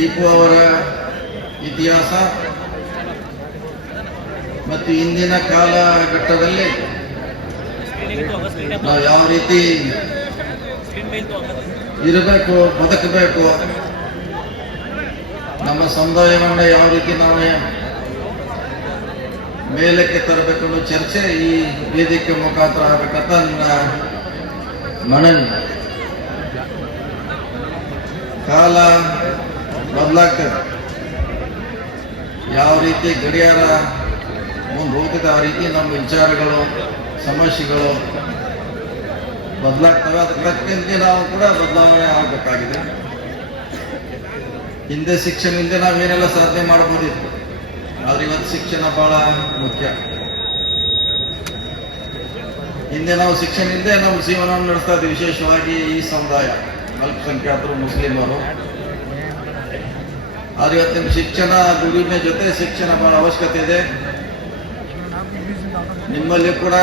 ಟಿಪ್ಪು ಅವರ ಇತಿಹಾಸ ಮತ್ತು ಇಂದಿನ ಕಾಲಘಟ್ಟದಲ್ಲಿ ನಾವು ಯಾವ ರೀತಿ ಇರಬೇಕು, ಬದುಕಬೇಕು, ನಮ್ಮ ಸಮುದಾಯವನ್ನು ಯಾವ ರೀತಿ ನಾವು ಮೇಲಕ್ಕೆ ತರಬೇಕು ಅನ್ನೋ ಚರ್ಚೆ ಈ ವೇದಿಕೆ ಮುಖಾಂತರ ಆಗಬೇಕಂತ ನನ್ನ ಮನವಿ. ಕಾಲ ಬದಲಾಗ್ತದೆ ಯಾವ ರೀತಿ ಗಡಿಯಾರ ಮುಂದೆ ಹೋಗ್ತದೆ, ಆ ರೀತಿ ನಮ್ಮ ವಿಚಾರಗಳು, ಸಮಸ್ಯೆಗಳು ಬದಲಾಗ್ತವೆ. ಅದಕ್ಕೆ ತಕ್ಕಂತೆ ನಾವು ಕೂಡ ಬದಲಾವಣೆ ಆಗಬೇಕಾಗಿದೆ. ಹಿಂದೆ ಶಿಕ್ಷಣ ಹಿಂದೆ ನಾವೇನೆಲ್ಲ ಸಾಧನೆ ಮಾಡ್ಬೋದಿತ್ತು, ಆದ್ರೆ ಇವತ್ತು ಶಿಕ್ಷಣ ಬಹಳ ಮುಖ್ಯ. ಹಿಂದೆ ನಾವು ಶಿಕ್ಷಣ ಇಲ್ಲದೆ ನಮ್ಮ ಜೀವನವನ್ನು ನಡೆಸ್ತಾ ಇದ್ದೀವಿ ವಿಶೇಷವಾಗಿ ಈ ಸಮುದಾಯ, ಅಲ್ಪಸಂಖ್ಯಾತರು, ಮುಸ್ಲಿಮರು. ಆದ್ರೆ ಇವತ್ತಿನ ಶಿಕ್ಷಣ ದುಡಿಮೆ ಜೊತೆ ಶಿಕ್ಷಣ ಬಹಳ ಅವಶ್ಯಕತೆ ಇದೆ. ನಿಮ್ಮಲ್ಲಿ ಕೂಡ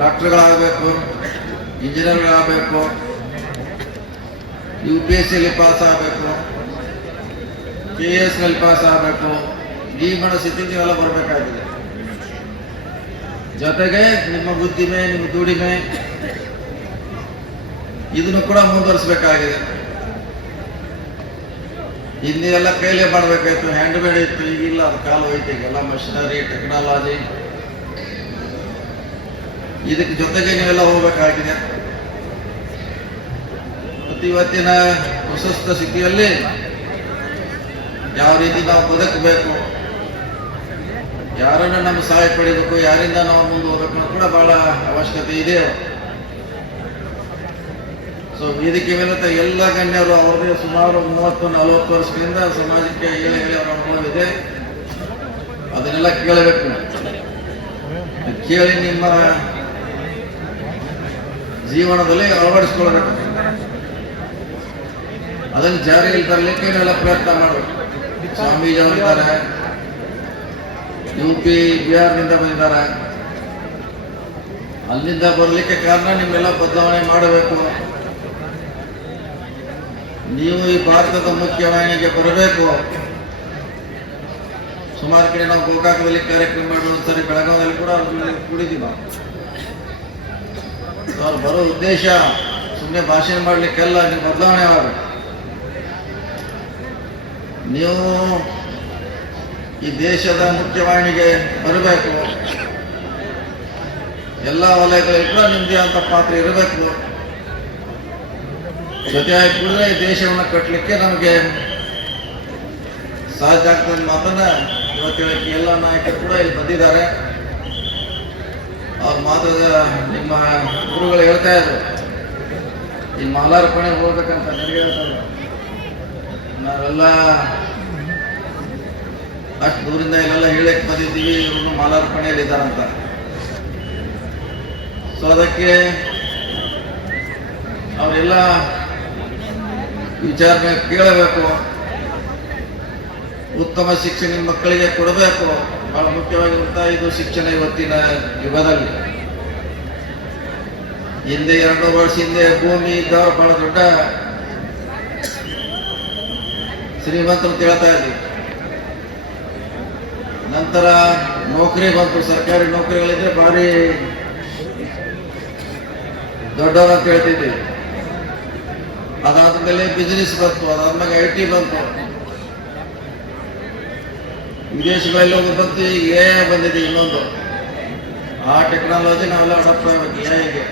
ಡಾಕ್ಟರ್ಗಳಾಗಬೇಕು, ಇಂಜಿನಿಯರ್ಗಳಾಗಬೇಕು ಯು ಪಿ ಎಸ್ ಸಿಲಿ ಪಾಸ್ ಆಗಬೇಕು ಕೆ ಎಸ್ನಲ್ಲಿ ಪಾಸ್ ಆಗಬೇಕು ಈ ಮನಸ್ಥಿತಿ ನೀವೆಲ್ಲ ಬರಬೇಕಾಗಿದೆ. ಜೊತೆಗೆ ನಿಮ್ಮ ಬುದ್ಧಿಮೆ, ನಿಮ್ಮ ದುಡಿಮೆ, ಇದನ್ನು ಕೂಡ ಮುಂದುವರಿಸಬೇಕಾಗಿದೆ. ಹಿಂದೆ ಎಲ್ಲ ಕೈಲೇ ಮಾಡಬೇಕಾಯ್ತು ಹ್ಯಾಂಡ್ ಮೇಡ್ ಇತ್ತು, ಈಗಿಲ್ಲ, ಅದು ಕಾಲು ಹೋಯ್ತು ಎಲ್ಲ ಮಷಿನರಿ ಟೆಕ್ನಾಲಜಿ ಇದಕ್ಕೆ ಜೊತೆಗೆ ನೀವೆಲ್ಲ ಹೋಗ್ಬೇಕಾಗಿದೆ. ಇವತ್ತಿನ ಪ್ರಶಸ್ತ ಸ್ಥಿತಿಯಲ್ಲಿ ಯಾವ ರೀತಿ ನಾವು ಬದುಕಬೇಕು, ಯಾರನ್ನ ನಮ್ಮ ಸಹಾಯ ಪಡಿಬೇಕು, ಯಾರಿಂದ ನಾವು ಮುಂದೆ ಹೋಗ್ಬೇಕು ಕೂಡ ಬಹಳ ಅವಶ್ಯಕತೆ ಇದೆ ಸೊ ವೇದಿಕೆ ಮೇಲೆ ಎಲ್ಲ ಗಣ್ಯರು ಅವರಿಗೆ ಸುಮಾರು ಮೂವತ್ತು, ನಲವತ್ತು ವರ್ಷದಿಂದ ಸಮಾಜಕ್ಕೆ ಏಳೆ ಅವರ ಇದೆ. ಅದನ್ನೆಲ್ಲ ಕೇಳಬೇಕು. ಕೇಳಿ ನಿಮ್ಮ ಜೀವನದಲ್ಲಿ ಅಳವಡಿಸ್ಕೊಳ್ಬೇಕು ಅದನ್ನು ಜಾರಿಯಲ್ಲಿ ತರಲಿಕ್ಕೆ ನೀವೆಲ್ಲ ಪ್ರಯತ್ನ ಮಾಡಬೇಕು. ಸ್ವಾಮೀಜಿ ಅವರಿದ್ದಾರೆ ಯು ಪಿ ಬಿಹಾರ್ನಿಂದ ಬಂದಿದ್ದಾರೆ. ಅಲ್ಲಿಂದ ಬರಲಿಕ್ಕೆ ಕಾರಣ ನಿಮ್ಮೆಲ್ಲ ಬದಲಾವಣೆ ಮಾಡಬೇಕು. ನೀವು ಈ ಭಾರತದ ಮುಖ್ಯವಾಹಿನಿಗೆ ಬರಬೇಕು. ಸುಮಾರು ಕಡೆ ನಾವು ಗೋಕಾಕದಲ್ಲಿ ಕಾರ್ಯಕ್ರಮ ಮಾಡೋದು ಸರಿ ಬೆಳಗಾವಿಯಲ್ಲಿ ಕೂಡ ಅವ್ರ ನಾವು. ಅವ್ರು ಬರೋ ಉದ್ದೇಶ ಸುಮ್ಮನೆ ಭಾಷಣ ಮಾಡಲಿಕ್ಕೆಲ್ಲ ನೀವು ಬದಲಾವಣೆ ಆಗಬೇಕು. ನೀವು ಈ ದೇಶದ ಮುಖ್ಯವಾಹಿನಿಗೆ ಬರಬೇಕು. ಎಲ್ಲ ವಲಯಗಳಲ್ಲಿ ಕೂಡ ನಿಮ್ಮದೇ ಅಂತ ಪಾತ್ರ ಇರಬೇಕು. ಕೂಡ ಈ ದೇಶವನ್ನು ಕಟ್ಟಲಿಕ್ಕೆ ನಮಗೆ ಸಹಜ ಆಗ್ತದೆ ಮಾತನ್ನ ಇವತ್ತು ಎಲ್ಲ ನಾಯಕರು ಕೂಡ ಇಲ್ಲಿ ಬಂದಿದ್ದಾರೆ. ಅವ್ರ ಮಾತು ನಿಮ್ಮ ಗುರುಗಳು ಹೇಳ್ತಾ ಇದ್ರು. ಈ ಮಾಲಾರ್ಪಣೆ ಹೋಗ್ಬೇಕಂತ ನನಗೆ ನಾವೆಲ್ಲ ಅಷ್ಟು ದೂರಿಂದ ಇಲ್ಲೆಲ್ಲ ಹೇಳಕ್ಕೆ ಬಂದಿದ್ದೀವಿ, ಇವರು ಮಾಲಾರ್ಪಣೆಯಲ್ಲಿ ಇದ್ದಾರಂತ ಸೊ ಅದಕ್ಕೆ ಅವರೆಲ್ಲ ವಿಚಾರಣೆ ಕೇಳಬೇಕು. ಉತ್ತಮ ಶಿಕ್ಷಣ ಮಕ್ಕಳಿಗೆ ಕೊಡಬೇಕು. ಬಹಳ ಮುಖ್ಯವಾಗಿರುವಂತಹ ಇದು ಶಿಕ್ಷಣ ಇವತ್ತಿನ ಯುಗದಲ್ಲಿ. ಹಿಂದೆ ಎರಡು ವರ್ಷ ಹಿಂದೆ ಭೂಮಿ ಇದ್ದವರು ಬಹಳ ದೊಡ್ಡ ಶ್ರೀಮಂತರು ಹೇಳ್ತಾ ಇದ್ವಿ. ನಂತರ ನೌಕರಿ ಬಂತು. ಸರ್ಕಾರಿ ನೌಕರಿಗಳಿದ್ರೆ ಭಾರಿ ದೊಡ್ಡವರು ಅಂತ ಹೇಳ್ತಿದ್ವಿ. ಅದಾದ್ಮೇಲೆ ಬಿಸ್ನೆಸ್ ಬಂತು, ಅದಾದ್ಮೇಲೆ ಐ ಟಿ ಬಂತು. ವಿದೇಶಗಳಲ್ಲಿ ಹೋಗಿ ಬಂತು, ಈಗ ಎ ಬಂದಿದೆ ಇನ್ನೊಂದು. ಆ ಟೆಕ್ನಾಲಜಿ ನಾವೆಲ್ಲ ಅಡಾಪ್ಟ್ ಆಗಬೇಕು ಎ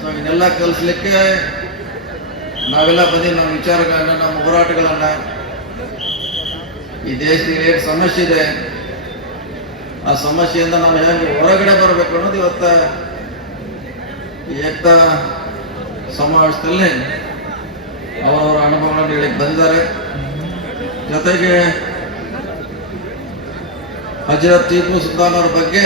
ಸೊ ಇದನ್ನೆಲ್ಲ ಕಲಿಸ್ಲಿಕ್ಕೆ ನಾವೆಲ್ಲ ಬಂದು ನಮ್ಮ ವಿಚಾರಗಳನ್ನ, ನಮ್ಮ ಹೋರಾಟಗಳನ್ನ. ಈ ದೇಶದಲ್ಲಿ ಏನು ಸಮಸ್ಯೆ ಇದೆ, ಆ ಸಮಸ್ಯೆಯಿಂದ ನಾವು ಹೇಗೆ ಹೊರಗಡೆ ಬರಬೇಕು ಅನ್ನೋದು ಇವತ್ತ ಏಕ್ತಾ ಸಮಾವೇಶದಲ್ಲಿ ಅವರವರ ಅನುಭವಗಳನ್ನು ಹೇಳಿಕ್ಕೆ ಬಂದಿದ್ದಾರೆ. ಜೊತೆಗೆ ಹಜರತ್ ಟಿಪ್ಪು ಸುಲ್ತಾನ್ ಅವರ ಬಗ್ಗೆ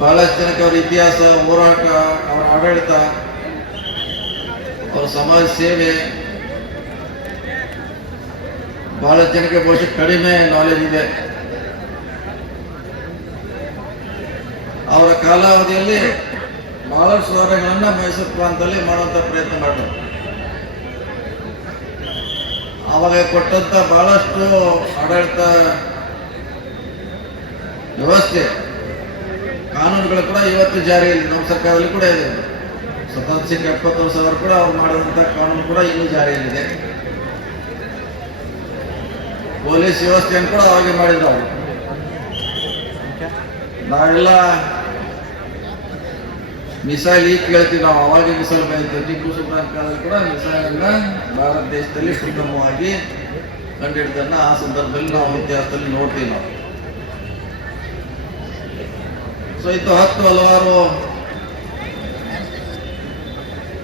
ಬಹಳಷ್ಟು ಜನಕ್ಕೆ ಅವರ ಇತಿಹಾಸ, ಹೋರಾಟ, ಅವರ ಆಡಳಿತ, ಅವರ ಸಮಾಜ ಸೇವೆ, ಬಹಳಷ್ಟು ಜನಕ್ಕೆ ಬಹುಶಃ ಕಡಿಮೆ ನಾಲೆಜ್ ಇದೆ. ಅವರ ಕಾಲಾವಧಿಯಲ್ಲಿ ಬಹಳಷ್ಟು ಸುಧಾರಣೆಗಳನ್ನ ಮೈಸೂರು ಪ್ರಾಂತದಲ್ಲಿ ಮಾಡುವಂಥ ಪ್ರಯತ್ನ ಮಾಡಿದ್ರು ಆವಾಗ ಕೊಟ್ಟಂತ ಬಹಳಷ್ಟು ಆಡಳಿತ ವ್ಯವಸ್ಥೆ ಕಾನೂನುಗಳು ಕೂಡ ಇವತ್ತು ಜಾರಿಯಲ್ಲಿ ನಮ್ಮ ಸರ್ಕಾರದಲ್ಲಿ ಕೂಡ ಇದೆ. ಸ್ವತಂತ್ರ ಸಿಂಗ್ ಎಪ್ಪತ್ತೊಂದು ಸಾವಿರ ಅವರು ಕೂಡ ಅವ್ರು ಮಾಡಿದಂಥ ಕಾನೂನು ಕೂಡ ಇನ್ನೂ ಜಾರಿಯಲ್ಲಿದೆ. ಪೊಲೀಸ್ ವ್ಯವಸ್ಥೆಯನ್ನು ಕೂಡ ಅವಾಗೆ ಮಾಡಿದ್ರು ಅವರು. ನಾವೆಲ್ಲ ಮಿಸೈಲ್ ಈಗ ಕೇಳ್ತೀವಿ, ನಾವು ಅವಾಗ ಮಿಸೈಲ್ ಬಂದಿತ್ತು ಟಿಪ್ಪು ಸುಲ್ತಾನ್ ಕಾಲದಲ್ಲಿ ಕೂಡ ಮಿಸೈಲನ್ನ ಭಾರತ ದೇಶದಲ್ಲಿ ಸುಗಮವಾಗಿ ಕಂಡಿಡ್ದನ್ನ ಆ ಸಂದರ್ಭದಲ್ಲಿ ನಾವು ಇತಿಹಾಸದಲ್ಲಿ ನೋಡ್ತೀವಿ ನಾವು. ಸೊ ಇದು ಹತ್ತು ಹಲವಾರು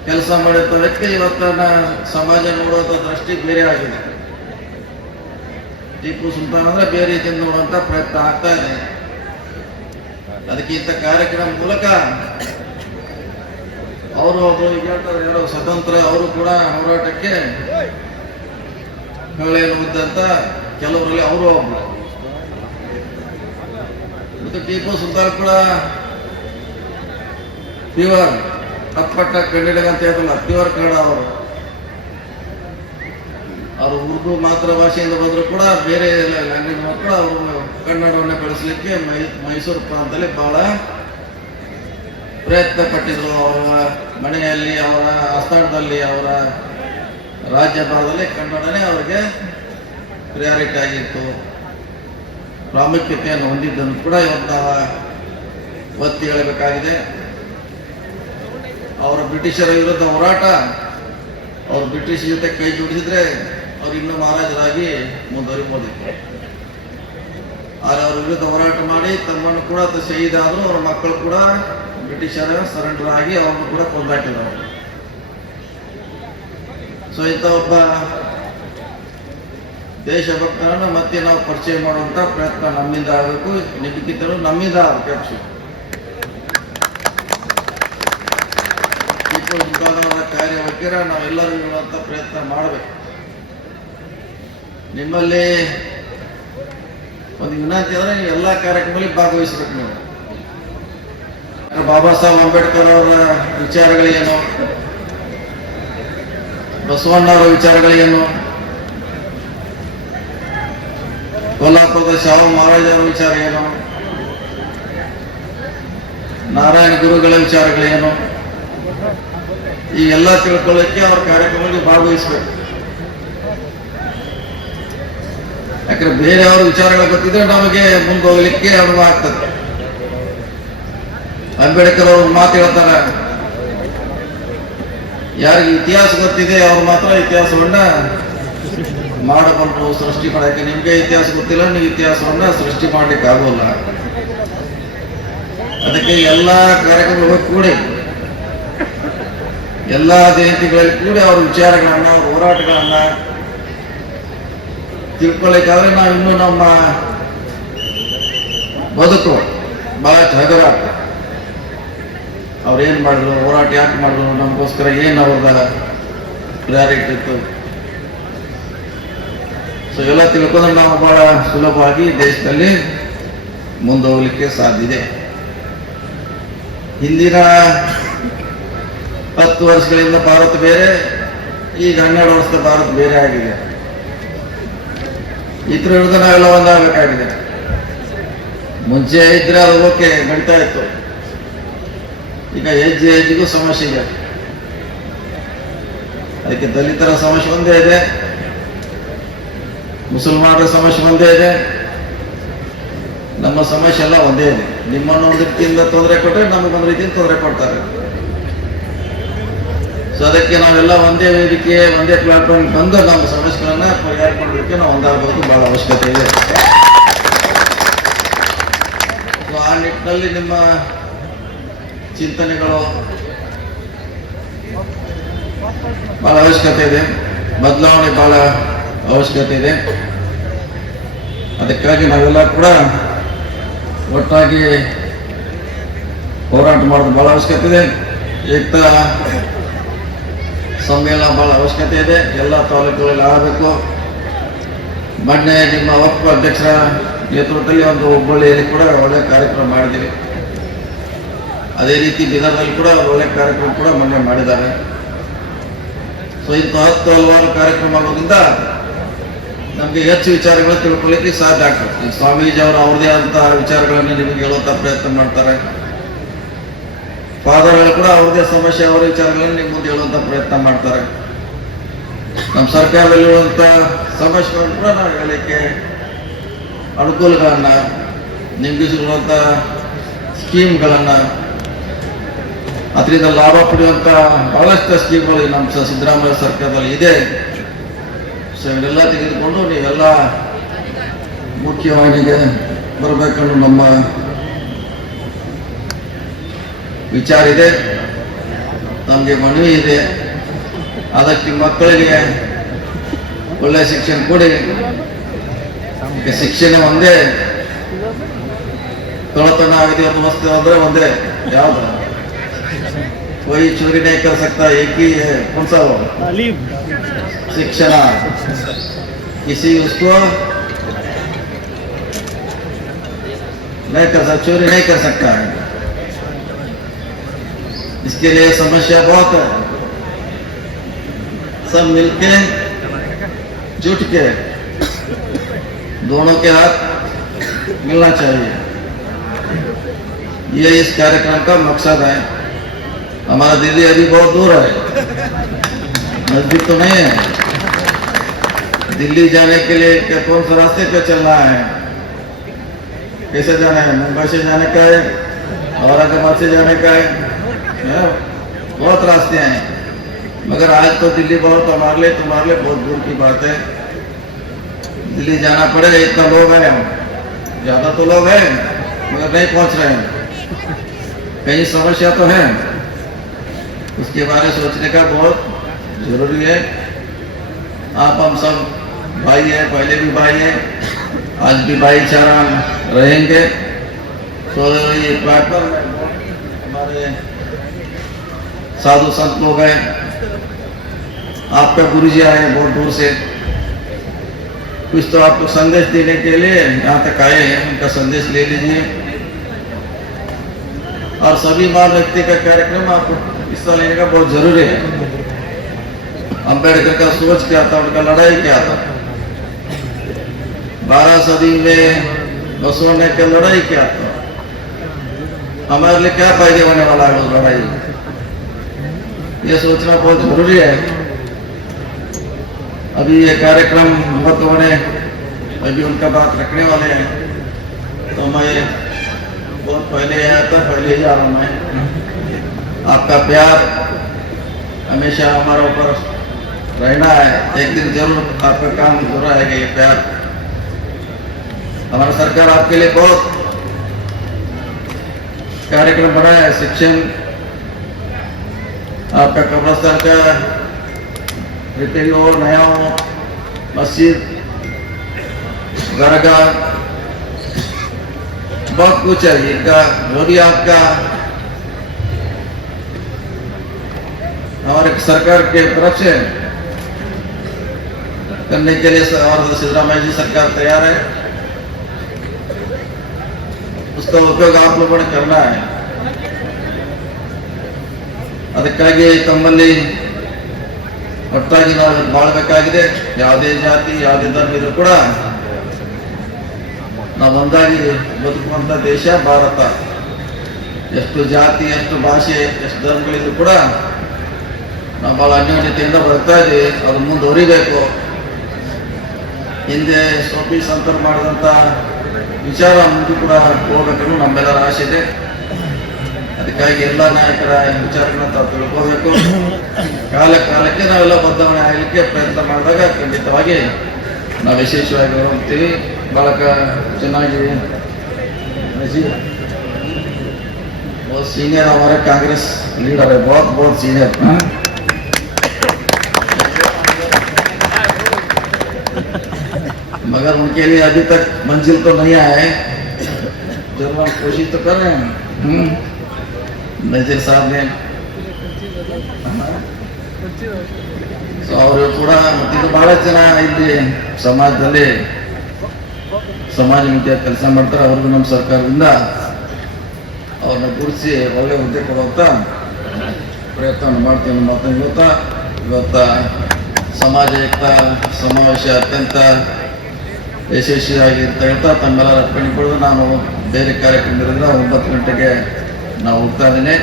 ಕೆಲಸ ಮಾಡಿದ ವ್ಯಕ್ತಿ ಇವತ್ತನ್ನ ಸಮಾಜ ನೋಡುವಂತ ದೃಷ್ಟಿ ಬೇರೆ ಆಗಿದೆ. ಟಿಪ್ಪು ಸುಲ್ತಾನ್ ಅಂದ್ರೆ ಬೇರೆ ರೀತಿಯಿಂದ ನೋಡುವಂತ ಪ್ರಯತ್ನ ಆಗ್ತಾ ಇದೆ. ಅದಕ್ಕಿಂತ ಕಾರ್ಯಕ್ರಮ ಮೂಲಕ ಅವರು ಒಬ್ಬರು ಹೇಳ್ತಾರೆ ಯಾರೋ ಸ್ವತಂತ್ರ ಅವರು ಕೂಡ ಹೋರಾಟಕ್ಕೆ ಹೊಳೆಯನ್ನು ಮುದ್ದಂತ ಕೆಲವರಲ್ಲಿ ಅವರು ಒಬ್ಬರು ಮತ್ತು ಟಿಪ್ಪು ಸುಲ್ತಾನ್ ಕೂಡ ಫೀವರ್ ಹತ್ಪಟ್ಟ ಕನ್ನಡಿಗ ಅಂತ ಹೇಳ್ತಲ್ಲ ಫೀವರ್ ಕನ್ನಡ ಅವರು. ಅವರು ಉರ್ದು ಮಾತೃ ಭಾಷೆಯಿಂದ ಬಂದರೂ ಕೂಡ ಬೇರೆ ಲ್ಯಾಂಗ್ವೇಜ್ ಮಕ್ಕಳು ಅವರು ಕನ್ನಡವನ್ನು ಬೆಳೆಸಲಿಕ್ಕೆ ಮೈ, ಮೈಸೂರು ಪ್ರಾಂತದಲ್ಲಿ ಬಹಳ ಪ್ರಯತ್ನ ಪಟ್ಟಿದ್ರು ಅವರ ಮನೆಯಲ್ಲಿ, ಅವರ ಆಸ್ಥಾನದಲ್ಲಿ, ಅವರ ರಾಜ್ಯಭಾರದಲ್ಲಿ ಕನ್ನಡನೇ ಅವರಿಗೆ ಪ್ರಿಯಾರಿಟಿ ಆಗಿತ್ತು. ಪ್ರಾಮುಖ್ಯತೆಯನ್ನು ಹೊಂದಿದ್ದನ್ನು ಕೂಡ ಇವತ್ತು ಒತ್ತಿ ಹೇಳಬೇಕಾಗಿದೆ. ಅವರ ಬ್ರಿಟಿಷರ ವಿರುದ್ಧ ಹೋರಾಟ, ಅವರು ಬ್ರಿಟಿಷ್ ಜೊತೆ ಕೈ ಜೋಡಿಸಿದ್ರೆ ಅವ್ರು ಇನ್ನೂ ಮಹಾರಾಜರಾಗಿ ಮುಂದುವರಿಬೋದಿತ್ತು. ಆದರೆ ಅವ್ರ ವಿರುದ್ಧ ಹೋರಾಟ ಮಾಡಿ ತಮ್ಮನ್ನು ಕೂಡ ಶಹೀದ್ ಆದರೂ ಅವರ ಮಕ್ಕಳು ಕೂಡ ಬ್ರಿಟಿಷರ ಸರೆಂಡರ್ ಆಗಿ ಅವ್ರನ್ನು ಕೂಡ ಕೊಂದಾಕಿದ್ರು ಸೊ ಇಂಥ ಒಬ್ಬ ದೇಶಭಕ್ತರನ್ನು ಮತ್ತೆ ನಾವು ಪರಿಚಯ ಮಾಡುವಂಥ ಪ್ರಯತ್ನ ನಮ್ಮಿಂದ ಆಗಬೇಕು. ನಿಮ್ಗಿಂತಲೂ ನಮ್ಮಿಂದ ಆಗಬೇಕು. Actually. ಕಾರ್ಯ ವಕೀರ, ನಾವೆಲ್ಲರೂ ಇರುವಂಥ ಪ್ರಯತ್ನ ಮಾಡಬೇಕು. ನಿಮ್ಮಲ್ಲಿ ಒಂದು ವಿನಂತಿ ಅಂದ್ರೆ ಎಲ್ಲ ಕಾರ್ಯಕ್ರಮದಲ್ಲಿ ಭಾಗವಹಿಸ್ಬೇಕು ನೀವು. ಬಾಬಾ ಸಾಹೇಬ್ ಅಂಬೇಡ್ಕರ್ ಅವರ ವಿಚಾರಗಳೇನು? ಬಸವಣ್ಣವರ ವಿಚಾರಗಳೇನು? ಕೊಲ್ಲಾಪುರದ ಶಾಹು ಅವರ ವಿಚಾರ ಏನು ನಾರಾಯಣ ಗುರುಗಳ ವಿಚಾರಗಳೇನು? ಈ ಎಲ್ಲ ತಿಳ್ಕೊಳ್ಳೋಕ್ಕೆ ಅವ್ರ ಕಾರ್ಯಕ್ರಮದಲ್ಲಿ ಭಾಗವಹಿಸ್ಬೇಕು. ಯಾಕಂದ್ರೆ ಬೇರೆಯವ್ರ ವಿಚಾರಗಳು ಗೊತ್ತಿದ್ರೆ ನಮಗೆ ಮುಂದೆ ಹೋಗ್ಲಿಕ್ಕೆ ಅನುಭವ ಆಗ್ತದೆ ಅಂಬೇಡ್ಕರ್ ಅವ್ರ ಮಾತು ಹೇಳ್ತಾರೆ. ಯಾರಿಗೆ ಇತಿಹಾಸ ಗೊತ್ತಿದೆ, ಅವ್ರು ಮಾತ್ರ ಇತಿಹಾಸವನ್ನ ಮಾಡಬಲ್ಲರು ಸೃಷ್ಟಿ ಮಾಡಕ್ಕೆ. ನಿಮ್ಗೆ ಇತಿಹಾಸ ಗೊತ್ತಿಲ್ಲ ನೀವು ಇತಿಹಾಸವನ್ನ ಸೃಷ್ಟಿ ಮಾಡ್ಲಿಕ್ಕೆ ಆಗೋಲ್ಲ. ಅದಕ್ಕೆ ಎಲ್ಲಾ ಕಾರ್ಯಕ್ರಮಗಳು ಕೂಡಿ, ಎಲ್ಲಾ ಜಯಂತಿಗಳಲ್ಲಿ ಕೂಡಿ ಅವ್ರ ವಿಚಾರಗಳನ್ನ, ಅವ್ರ ಹೋರಾಟಗಳನ್ನ ತಿಳ್ಕೊಳ್ಳಿಕ್ಕಾದ್ರೆ ನಾವು ಇನ್ನೂ ನಮ್ಮ ಬದುಕು ಬಹಳ ಹಗರ ಅವ್ರೇನ್ ಮಾಡಿದ್ರು, ಹೋರಾಟ ಯಾಕೆ ಮಾಡಿದ್ರು ನಮಗೋಸ್ಕರ ಏನು ಅವ್ರದ ಪ್ರಿಯಾರಿಟಿ ಇತ್ತು? ಸೊ ಎಲ್ಲ ತಿಳ್ಕೊಂಡ್ರೆ ನಾವು ಭಾಳ ಸುಲಭವಾಗಿ ದೇಶದಲ್ಲಿ ಮುಂದೆ ಹೋಗ್ಲಿಕ್ಕೆ ಸಾಧ್ಯ ಇದೆ. ಹಿಂದಿನ ಹತ್ತು ವರ್ಷಗಳಿಂದ ಭಾರತ ಬೇರೆ, ಈಗ ಹನ್ನೆರಡು ವರ್ಷದ ಭಾರತ ಬೇರೆ ಆಗಿದೆ. ಇತರ ವಿರುದ್ಧ ನಾವೆಲ್ಲ ಒಂದಾಗಬೇಕಾಗಿದೆ. ಮುಂಚೆ ಇದ್ರೆ ಅದು ಓಕೆ, ನಡೀತಾ ಇತ್ತು. ಈಗ ಹೆಜ್ಜೆ ಹೆಜ್ಜೆಗೂ ಸಮಸ್ಯೆ ಇದೆ. ಅದಕ್ಕೆ ದಲಿತರ ಸಮಸ್ಯೆ ಒಂದೇ ಇದೆ. ಮುಸಲ್ಮಾನರ ಸಮಸ್ಯೆ ಒಂದೇ ಇದೆ. ನಮ್ಮ ಸಮಸ್ಯೆ ಎಲ್ಲ ಒಂದೇ ಇದೆ. ನಿಮ್ಮನ್ನು ಒಂದು ರೀತಿಯಿಂದ ತೊಂದರೆ ಕೊಟ್ಟರೆ ನಮಗೊಂದು ರೀತಿಯಿಂದ ತೊಂದರೆ ಕೊಡ್ತಾರೆ. ಸೊ ಅದಕ್ಕೆ ನಾವೆಲ್ಲ ಒಂದೇ ವೇದಿಕೆ, ಒಂದೇ ಪ್ಲಾಟ್ಫಾರ್ಮ್ ಬಂದು ನಮ್ಮ ಸಮಸ್ಯೆಗಳನ್ನ ಪರಿಹಾರ ಮಾಡೋದಕ್ಕೆ ನಾವು ಒಂದಾಗಬಹುದು ಬಹಳ ಅವಶ್ಯಕತೆ ಇದೆ. ಸೊ ಆ ನಿಟ್ಟಿನಲ್ಲಿ ನಿಮ್ಮ ಚಿಂತನೆಗಳು ಬಹಳ ಅವಶ್ಯಕತೆ ಇದೆ. ಬದಲಾವಣೆ ಬಹಳ ಅವಶ್ಯಕತೆ ಇದೆ. ಅದಕ್ಕಾಗಿ ನಾವೆಲ್ಲ ಕೂಡ ಒಟ್ಟಾಗಿ ಹೋರಾಟ ಮಾಡೋದು ಬಹಳ ಅವಶ್ಯಕತೆ ಇದೆ. ಏಕ್ತಾ ಸಮ್ಮೇಳನ ಬಹಳ ಅವಶ್ಯಕತೆ ಇದೆ. ಎಲ್ಲ ತಾಲೂಕುಗಳಲ್ಲಿ ಆಗಬೇಕು. ಮೊನ್ನೆ ನಿಮ್ಮ ಒಪ್ಪ ಅಧ್ಯಕ್ಷರ ನೇತೃತ್ವದಲ್ಲಿ ಒಂದು ಹುಬ್ಬಳ್ಳಿಯಲ್ಲಿ ಕೂಡ ಒಳ್ಳೆ ಕಾರ್ಯಕ್ರಮ ಮಾಡಿದ್ದೀವಿ. ಅದೇ ರೀತಿ ಬೀದರ್ನಲ್ಲಿ ಕೂಡ ಒಳ್ಳೆ ಕಾರ್ಯಕ್ರಮ ಕೂಡ ಮೊನ್ನೆ ಮಾಡಿದ್ದಾರೆ. ಸೊ ಇಂಥ ಹತ್ತು ಹಲವಾರು ಕಾರ್ಯಕ್ರಮ ಆಗೋದ್ರಿಂದ ನಮಗೆ ಹೆಚ್ಚು ವಿಚಾರಗಳು ತಿಳ್ಕೊಳ್ಳಿಕ್ಕೆ ಸಾಧ್ಯ ಆಗ್ತದೆ. ಸ್ವಾಮೀಜಿ ಅವರು ಅವ್ರದೇ ಆದಂತಹ ವಿಚಾರಗಳನ್ನು ನಿಮಗೆ ಹೇಳುವಂತ ಪ್ರಯತ್ನ ಮಾಡ್ತಾರೆ. ಫಾದರ್ಗಳು ಕೂಡ ಅವ್ರದೇ ಸಮಸ್ಯೆ, ಅವರ ವಿಚಾರಗಳನ್ನು ನಿಮ್ಮ ಮುಂದೆ ಹೇಳುವಂತ ಪ್ರಯತ್ನ ಮಾಡ್ತಾರೆ. ನಮ್ಮ ಸರ್ಕಾರದಲ್ಲಿರುವಂಥ ಸಮಸ್ಯೆಗಳನ್ನು ಕೂಡ ನಾವು ಹೇಳಲಿಕ್ಕೆ ಅನುಕೂಲಗಳನ್ನ ನಿಂಬಿಸಿರುವಂತಹ ಸ್ಕೀಮ್ಗಳನ್ನ ಅದರಿಂದ ಲಾಭ ಪಡೆಯುವಂತ ಬಹಳಷ್ಟು ಸ್ಕೀಮ್ಗಳು ನಮ್ಮ ಸಿದ್ದರಾಮಯ್ಯ ಸರ್ಕಾರದಲ್ಲಿ ಇದೆ. ಸೊ ಇವನ್ನೆಲ್ಲ ತೆಗೆದುಕೊಂಡು ನೀವೆಲ್ಲ ಮುಖ್ಯವಾಹಿನಿಗೆ ಬರಬೇಕನ್ನೋ ನಮ್ಮ ವಿಚಾರ ಇದೆ. ನಮಗೆ ಮನವಿ ಇದೆ. ಅದಕ್ಕೆ ಮಕ್ಕಳಿಗೆ ಒಳ್ಳೆ ಶಿಕ್ಷಣ ಕೊಡಿ. ಶಿಕ್ಷಣ ಒಂದೇ. ಕಳತನ ಆಗಿದೆ ಅಂತ ವಸ್ತು ಅಂದ್ರೆ ಒಂದೇ. ಯಾವ್ದು? कोई चोरी नहीं कर सकता एक ही है। कौन सा वो? तालीम। शिक्षण। किसी उसको नहीं कर सकता चोरी नहीं कर सकता है। इसके लिए समस्या बहुत है। सब मिलके जुट के दोनों के हाथ मिलना चाहिए। ये इस कार्यक्रम का मकसद है। हमारा दिल्ली अभी बहुत दूर है। नज़दीक तो नहीं है। दिल्ली जाने के लिए क्या कौन से रास्ते पे चलना है? कैसे जाना है? मुंबई से जाने का है? औरंगाबाद से जाने का है? है? बहुत रास्ते हैं। मगर आज तो दिल्ली बहुत हमारे लिए, तुम्हारे लिए बहुत दूर की बात है। दिल्ली जाना पड़ेगा इतना लोग हैं। ज़्यादा तो लोग हैं, मगर नहीं पहुँच रहे हैं। कहीं समस्या तो है। उसके बारे में सोचने का बहुत ज़रूरी है। आप, हम सब भाई है, पहले भी भाई है, आज भी भाईचारा रहेंगे। तो ये प्लेटफॉर्म हमारे साधु संत लोग हैं। आपका गुरु जी आए बहुत दूर से। कुछ तो आपको संदेश देने के लिए यहाँ तक आए हैं, उनका संदेश ले लीजिए। और सभी महान व्यक्ति का कार्यक्रम आपको हिस्सा लेने का बहुत ज़रूरी है। अंबेडकर का सोच क्या था, उनका लड़ाई क्या था? बारह सदी में बसों क्या लड़ाई क्या था? हमारे लिए क्या फ़ायदे होने वाला है उस लड़ाई ये सोचना बहुत ज़रूरी है। अभी ये कार्यक्रम बहुत होने, अभी उनका बात रखने वाले हैं। तो मैं बहुत पहले आया था, पहले ही आ रहा हूँ मैं। आपका प्यार हमेशा हमारे ऊपर रहना है। एक दिन ज़रूर आपका काम ज़रूर आएगा ये प्यार। हमारा सरकार आपके लिए बहुत कार्यक्रम बनाया है, शिक्षण। आपका कब्रस्तान का रिपेयरिंग हो नया हो, मस्जिद दरगाह बहुत कुछ है। इनका जो भी आपका हमारे सरकार के तरफ से करने के लिए स- और सिद्धरामैया जी सरकार तैयार है उसका उपयोग आप लोगों ने करना है ಅದಕ್ಕಾಗಿ ತಮ್ಮಲ್ಲಿ ಒಟ್ಟಾಗಿ ನಾವು ಬಾಳ್ಬೇಕಾಗಿದೆ ಯಾವುದೇ ಜಾತಿ ಯಾವುದೇ ಧರ್ಮ ಇದ್ರೂ ಕೂಡ ನಾವು ಒಂದಾಗಿ ಬದುಕುವಂತ ದೇಶ ಭಾರತ ಎಷ್ಟು ಜಾತಿ ಎಷ್ಟು ಭಾಷೆ ಎಷ್ಟು ಧರ್ಮಗಳಿದ್ರು ಕೂಡ ನಾವು ಬಹಳ ಅನ್ಯೋನ್ಯತೆಯಿಂದ ಬರ್ತಾ ಇದ್ದೀವಿ ಅದು ಮುಂದುವರಿಬೇಕು ಹಿಂದೆ ಸೋಪಿ ಸಂತರು ಮಾಡಿದಂಥ ವಿಚಾರ ಮುಂದೆ ಕೂಡ ಹೋಗ್ಬೇಕನ್ನು ನಮ್ಮೆಲ್ಲರ ಆಸೆ ಇದೆ ಅದಕ್ಕಾಗಿ ಎಲ್ಲ ನಾಯಕರ ವಿಚಾರಗಳನ್ನ ತಾವು ತಿಳ್ಕೋಬೇಕು ಕಾಲ ಕಾಲಕ್ಕೆ ನಾವೆಲ್ಲ ಬದಲಾವಣೆ ಆಗಲಿಕ್ಕೆ ಪ್ರಯತ್ನ ಮಾಡಿದಾಗ ಖಂಡಿತವಾಗಿ ನಾವು ವಿಶೇಷವಾಗಿ ಹೋಗ್ತೀವಿ ಬಹಳ ಕ- ಚೆನ್ನಾಗಿ जी बहुत सीनियर हमारे कांग्रेस लीडर है बहुत बहुत सीनियर मगर उनके लिए अभी तक मंजिल तो नहीं आया है जरूर हम कोशिश तो कर रहे हैं हम्म। नजीर साहब ने ಸೊ ಅವರು ಕೂಡ ಮತ್ತಿನ್ನು ಬಹಳ ಜನ ಇಲ್ಲಿ ಸಮಾಜದಲ್ಲಿ ಸಮಾಜ ಮುಖ್ಯ ಕೆಲಸ ಮಾಡ್ತಾರೆ ಅವ್ರಿಗೂ ನಮ್ಮ ಸರ್ಕಾರದಿಂದ ಅವ್ರನ್ನ ಗುರುತಿಸಿ ಒಳ್ಳೆ ಹುದ್ದೆ ಕೊಡುವಂಥ ಪ್ರಯತ್ನವನ್ನು ಮಾಡ್ತೀವಿ ಅನ್ನೋ ಮಾತನ್ನು ಇವತ್ತ ಇವತ್ತ ಸಮಾಜಯುಕ್ತ ಸಮಾವೇಶ ಅತ್ಯಂತ ಯಶಸ್ವಿಯಾಗಿ ಅಂತ ಹೇಳ್ತಾ ಅರ್ಪಣೆ ಕೊಡೋದು ನಾನು ಬೇರೆ ಕಾರ್ಯಕ್ರಮದಿಂದ ಒಂಬತ್ತು ಗಂಟೆಗೆ ನಾವು ಹೋಗ್ತಾ ಇದ್ದೇನೆ.